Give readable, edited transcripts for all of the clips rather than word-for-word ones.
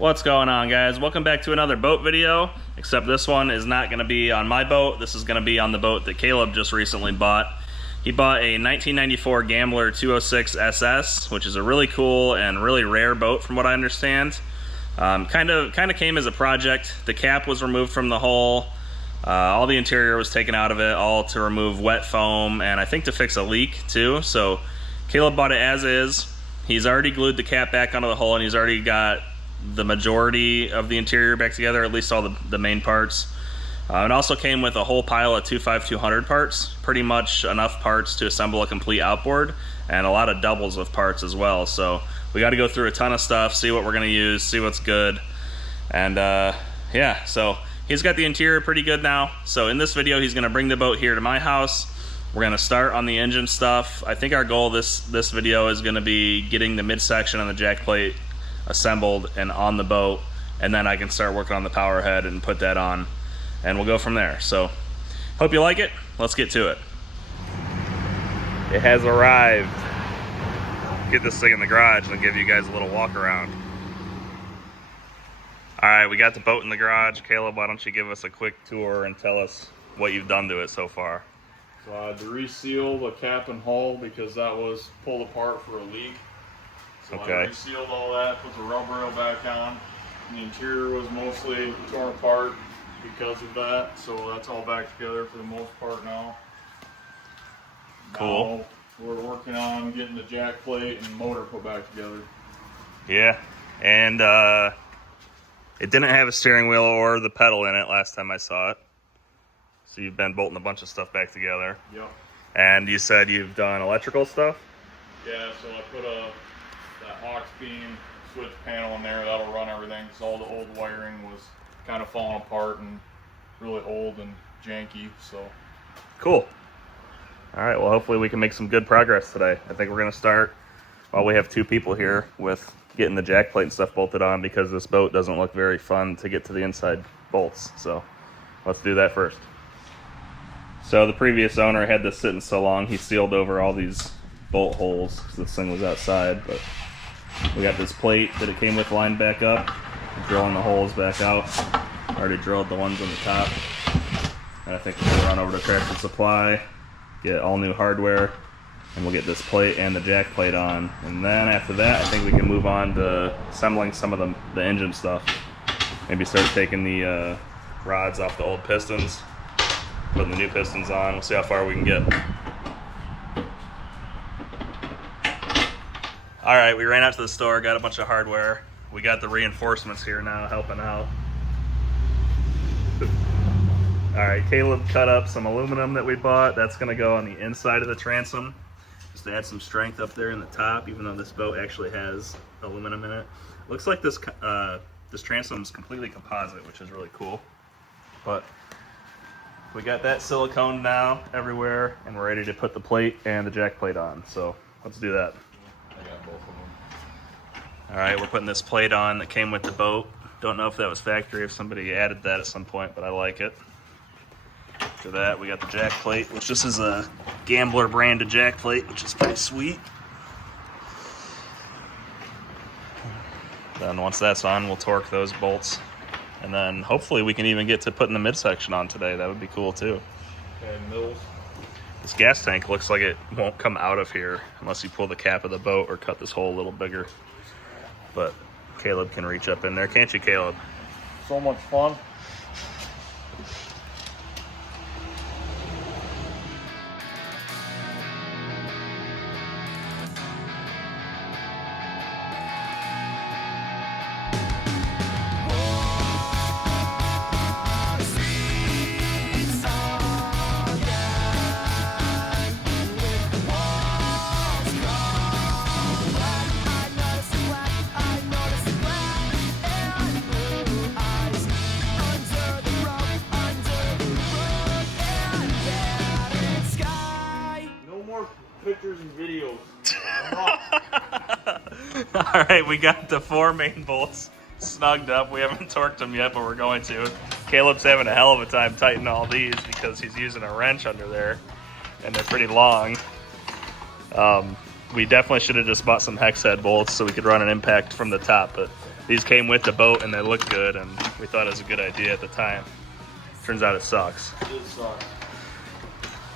What's going on, guys? Welcome back to another boat video, except this one is not going to be on my boat. This is going to be on the boat that Caleb just recently bought. He bought a 1994 Gambler 206 SS, which is a really cool and really rare boat from what I understand. Kind of came as a project. The cap was removed from the hull. All the interior was taken out of it, all to remove wet foam and I think to fix a leak too. So Caleb bought it as is. He's already glued the cap back onto the hull and he's already got the majority of the interior back together, at least all the main parts. It also came with a whole pile of 25200 parts, pretty much enough parts to assemble a complete outboard, and a lot of doubles of parts as well. So we got to go through a ton of stuff, see what we're going to use, see what's good, and yeah, so he's got the interior pretty good now. So in this video, he's going to bring the boat here to my house. We're going to start on the engine stuff. I think our goal this video is going to be getting the midsection and the jack plate assembled and on the boat, and then I can start working on the power head and put that on, and we'll go from there. So hope you like it. Let's get to it. It has arrived. Get this thing in the garage and I'll give you guys a little walk around. All right, we got the boat in the garage. Caleb, why don't you give us a quick tour and tell us what you've done to it so far? So I had to reseal the cap and hull because that was pulled apart for a leak. So Okay. I resealed all that, put the rubber rail back on. And the interior was mostly torn apart because of that. So that's all back together for the most part now. Cool. Now we're working on getting the jack plate and motor put back together. Yeah, and it didn't have a steering wheel or the pedal in it last time I saw it. So you've been bolting a bunch of stuff back together. Yep. And you said you've done electrical stuff? Yeah, so I put that aux beam switch panel in there that'll run everything, because all the old wiring was kind of falling apart and really old and janky. So Cool. All right, well, hopefully we can make some good progress today. I think we're going to start while we have two people here with getting the jack plate and stuff bolted on, because this boat doesn't look very fun to get to the inside bolts. So let's do that first. So the previous owner had this sitting so long, he sealed over all these bolt holes because this thing was outside, but we got this plate that it came with lined back up, drilling the holes back out. Already drilled the ones on the top, and I think we're gonna run over to Tractor Supply, get all new hardware, and we'll get this plate and the jack plate on. And then after that, I think we can move on to assembling some of the engine stuff. Maybe start taking the rods off the old pistons, putting the new pistons on. We'll see how far we can get. All right, we ran out to the store, got a bunch of hardware. We got the reinforcements here now helping out. All right, Caleb cut up some aluminum that we bought. That's gonna go on the inside of the transom, just to add some strength up there in the top, even though this boat actually has aluminum in it. Looks like this transom is completely composite, which is really cool. But we got that silicone now everywhere, and we're ready to put the plate and the jack plate on. So let's do that. I got both of them. All right, we're putting this plate on that came with the boat. Don't know if that was factory, if somebody added that at some point, but I like it. After that, we got the jack plate, which this is a Gambler branded jack plate, which is pretty sweet. Then once that's on, we'll torque those bolts. And then hopefully we can even get to putting the midsection on today. That would be cool too. And mills. This gas tank looks like it won't come out of here unless you pull the cap of the boat or cut this hole a little bigger. But Caleb can reach up in there, can't you, Caleb? So much fun. Pictures and videos. All right, we got the 4 main bolts snugged up. We haven't torqued them yet, but we're going to. Caleb's having a hell of a time tightening all these because he's using a wrench under there, and they're pretty long. We definitely should have just bought some hex head bolts so we could run an impact from the top, but These came with the boat and they looked good, and we thought it was a good idea at the time. Turns out it sucks. It sucks.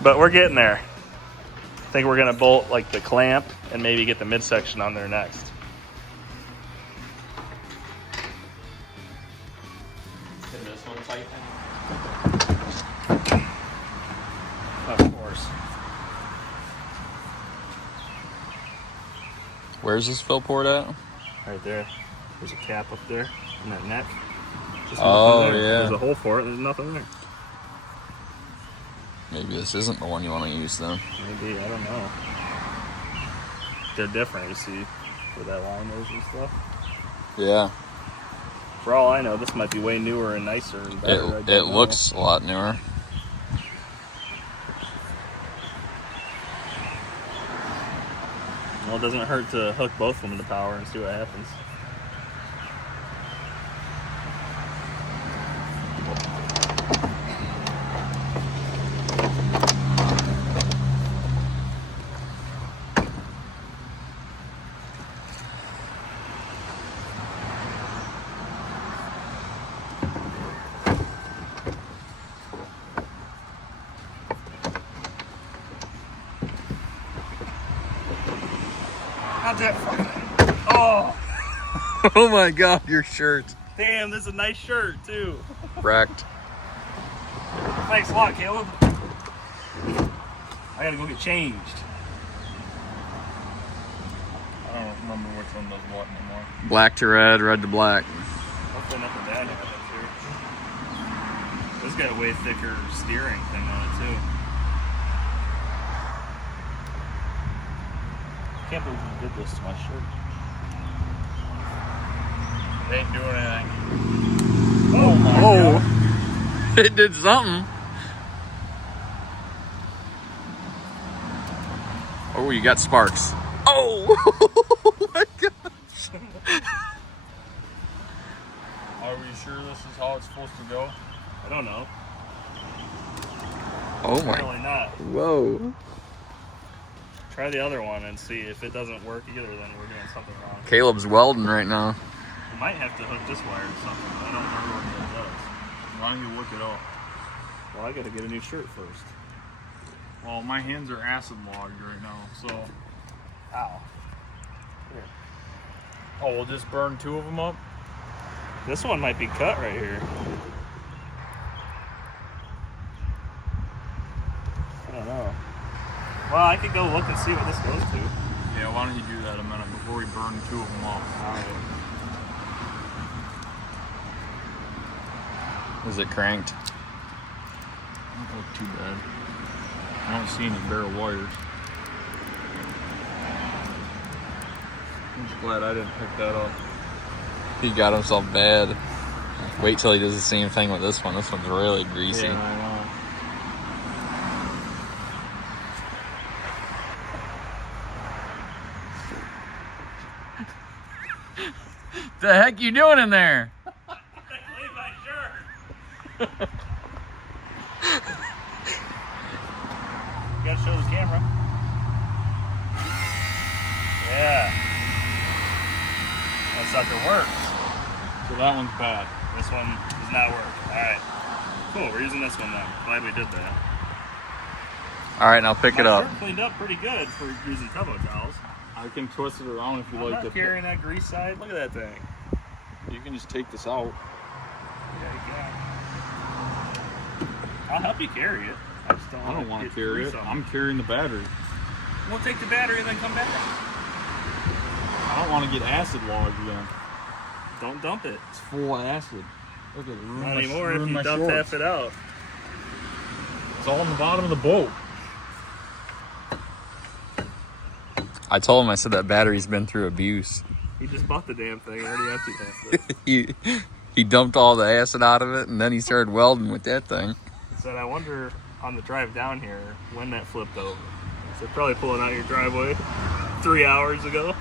But we're getting there. I think we're gonna bolt like the clamp and maybe get the midsection on there next. Can this one tighten? Of course. Where's this fill port at? Right there. There's a cap up there in that neck. Just Oh, nothing there. yeah. There's a hole for it and there's nothing there. Maybe this isn't the one you want to use then. Maybe, I don't know. They're different, you see, where that line is and stuff. Yeah. For all I know, this might be way newer and nicer and better. I don't It know. looks a lot newer. Well, it doesn't hurt to hook both of them to power and see what happens. How'd that fucking... Oh! Oh my god, your shirt. Damn, this is a nice shirt, too. Wrecked. Thanks a lot, Caleb. I gotta go get changed. I don't remember which one does what anymore. Black to red, red to black. Hopefully nothing bad happens here. This got a way thicker steering thing on it, too. I can't believe you did this to my shirt. It ain't doing anything. Oh my Oh. god. It did something. Oh, you got sparks. Oh! Oh my gosh. Are we sure this is how it's supposed to go? I don't know. Oh my. Apparently not. Whoa. Try the other one and see if it doesn't work either, then we're doing something wrong. Caleb's welding right now. We might have to hook this wire to something, but I don't remember what it does. Why don't you look it up? Well, I gotta get a new shirt first. Well, my hands are acid logged right now, so. Ow. Here. Oh, we'll just burn 2 of them up? This one might be cut right here. I don't know. Well, I could go look and see what this goes to. Yeah, why don't you do that a minute before we burn 2 of them up? Alright. Is it cranked? Don't look too bad. I don't see any bare wires. I'm just glad I didn't pick that up. He got himself bad. Wait till he does the same thing with this one. This one's really greasy. Yeah, I know. The heck you doing in there? I cleaned my shirt! You gotta show the camera. Yeah. That sucker works. So that one's bad. This one does not work. Alright. Cool, we're using this one then. Glad we did that. Alright, now pick it up. My shirt cleaned up pretty good for using tubbo towels. I can twist it around if you I'm like not to. carrying that grease side. Look at that thing. You can just take this out. Yeah, you can. I'll help you carry it. I just don't, I don't want to get carry grease it. on I'm carrying the battery. We'll take the battery and then come back. I don't want to get acid logged again. Don't dump it. It's full of acid. Look at it. Not anymore if you dump half it out. It's all in the bottom of the boat. I told him, I said that battery's been through abuse. He just bought the damn thing and already emptied half of it. He dumped all the acid out of it, and then he started welding with that thing. He said, I wonder on the drive down here when that flipped over. So probably pulling out your driveway 3 hours ago.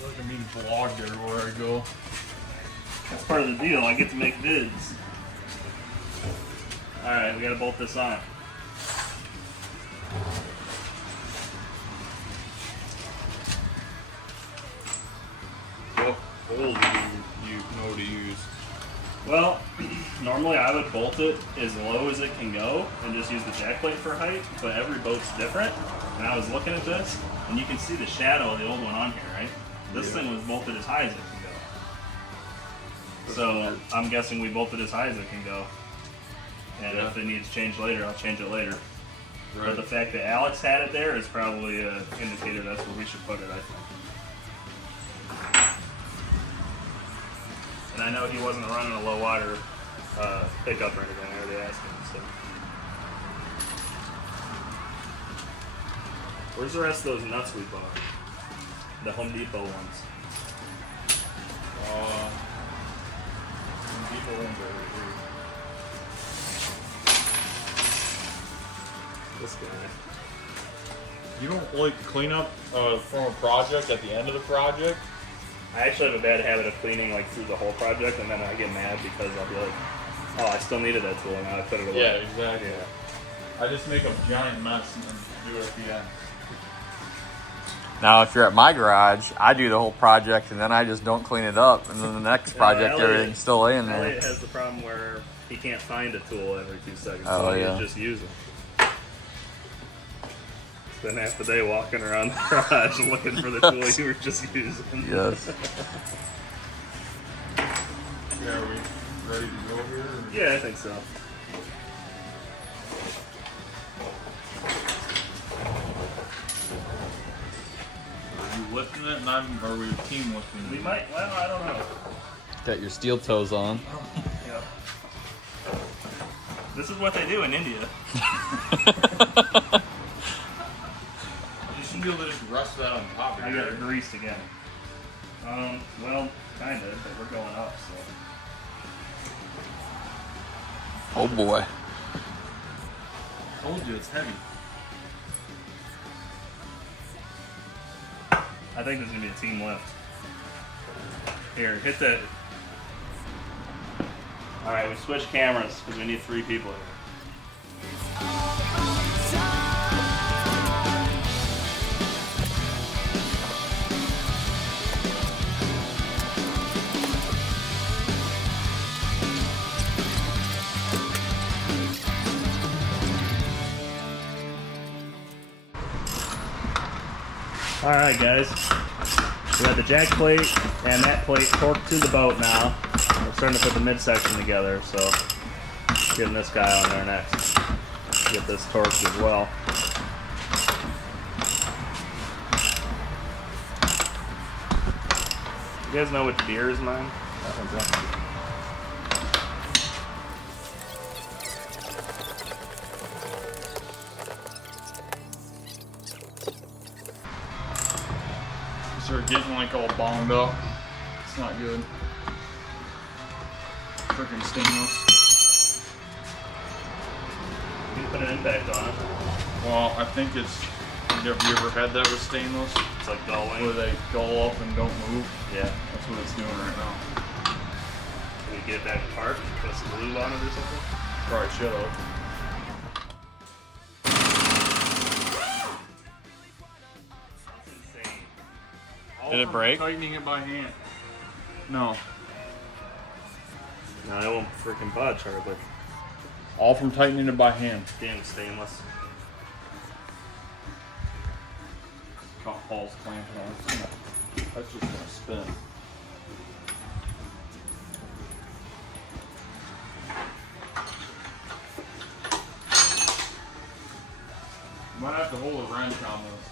Look at me vlogged everywhere I go. That's part of the deal. I get to make vids. Alright, we gotta bolt this on. hole do you know to use? Well, normally I would bolt it as low as it can go and just use the jack plate for height, but every boat's different. And I was looking at this, and you can see the shadow of the old one on here, right? This thing was bolted as high as it can go. So I'm guessing we bolted as high as it can go. And if it needs changed later, I'll change it later. Right. But the fact that Alex had it there is probably an indicator that's where we should put it, I think. And I know he wasn't running a low water pickup or anything. I already asked him. So, where's the rest of those nuts we bought? The Home Depot ones. Home Depot ones are right here. This guy. You don't like clean up from a project at the end of the project? I actually have a bad habit of cleaning like through the whole project, and then I get mad because I'll be like, "Oh, I still needed that tool, and now I put it away." Yeah, exactly. Yeah. I just make a giant mess and then do it at the end. Now, if you're at my garage, I do the whole project and then I just don't clean it up. And then the next project, Elliot- everything's still laying there. Elliot has the problem where he can't find a tool every 2 seconds, Oh, so yeah. he's just using. Spend half the day walking around the garage looking for the tool you were just using. Yes. Yeah, are we ready to go here? Or? Yeah, I think so. Are you lifting it and are we team lifting it? We might, well, I don't know. Got your steel toes on. Yeah. This is what they do in India. You should be able to just rest that on top of I it. got it greased again. Well, kind of, but we're going up, so. Oh boy. I told you it's heavy. I think this is going to be a team lift. Here, hit the... Alright, we switched cameras because we need 3 people here. Alright guys, we got the jack plate and that plate torqued to the boat now. We're starting to put the midsection together, so getting this guy on there next. Get this torqued as well. You guys know which beer is mine? That one's empty. Start getting like all bombed up. It's not good. Freaking stainless. You can put an impact on it. Well, I think it's. Have you ever had that with stainless? It's like dulling. Where they dull up and don't move? Yeah. That's what it's doing right now. Can we get it back apart? Put some glue on it or something? Probably should have. That's insane. Did it break? Tightening it by hand. No. No, it won't freaking budge hardly. All from tightening it by hand. Damn stainless. Got Paul's clamp on. That's just gonna spin. Might have to hold a wrench on this.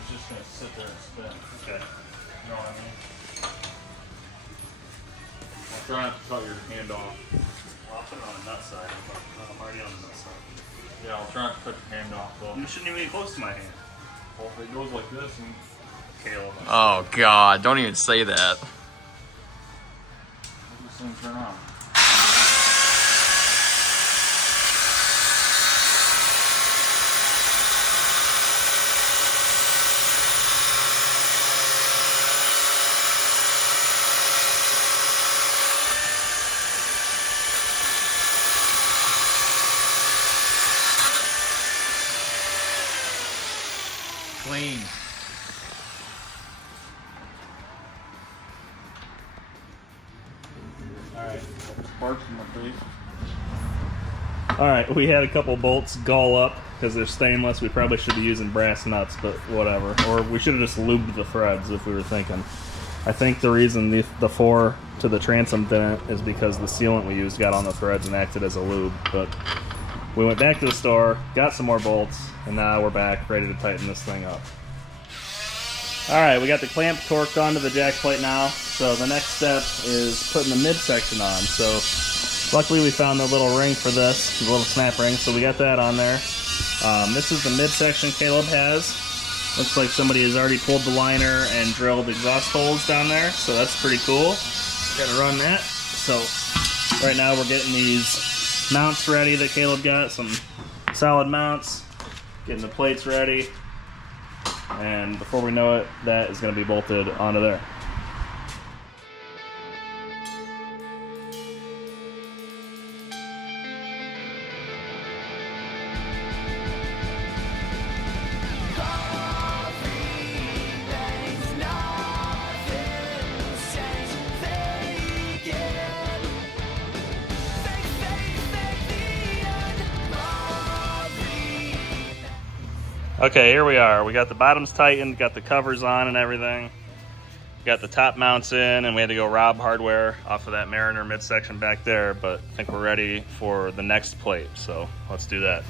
It's just gonna sit there and spin. Okay. You know what I mean? I'll try not to cut your hand off. Well, I'll put it on the nut side. I'm already on the nut side. Yeah, I'll try not to cut your hand off though. You shouldn't even be close to my hand. Well, if it goes like this and Caleb. Oh god, don't even say that. let this thing turn on. Clean. see. All right, we had a couple bolts gall up because they're stainless. We probably should be using brass nuts, but whatever. Or we should have just lubed the threads if we were thinking. I think the reason the 4 to the transom didn't is because the sealant we used got on the threads and acted as a lube. But we went back to the store, got some more bolts, and now we're back ready to tighten this thing up. All right, we got the clamp torqued onto the jack plate now. So the next step is putting the midsection on. So luckily we found the little ring for this, the little snap ring, so we got that on there. This is the midsection Caleb has. Looks like somebody has already pulled the liner and drilled exhaust holes down there, so that's pretty cool. Gotta run that. So right now we're getting these mounts ready that Caleb got, some solid mounts, getting the plates ready, and before we know it, that is gonna be bolted onto there. Okay, here we are. We got the bottoms tightened, got the covers on and everything. Got the top mounts in, and we had to go rob hardware off of that Mariner midsection back there, but I think we're ready for the next plate, so let's do that.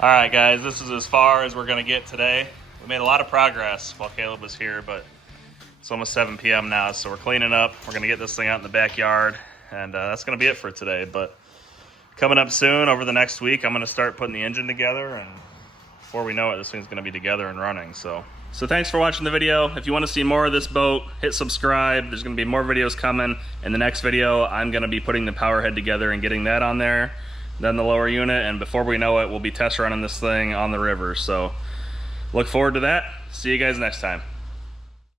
All right, guys, this is as far as we're gonna get today. We made a lot of progress while Caleb was here, but it's almost 7 p.m. now, so we're cleaning up. We're gonna get this thing out in the backyard, and that's gonna be it for today. But coming up soon, over the next week, I'm gonna start putting the engine together, and before we know it, this thing's gonna be together and running. So thanks for watching the video. If you wanna see more of this boat, hit subscribe. There's gonna be more videos coming. In the next video, I'm gonna be putting the power head together and getting that on there, then the lower unit, and before we know it, we'll be test running this thing on the river. So look forward to that. See you guys next time.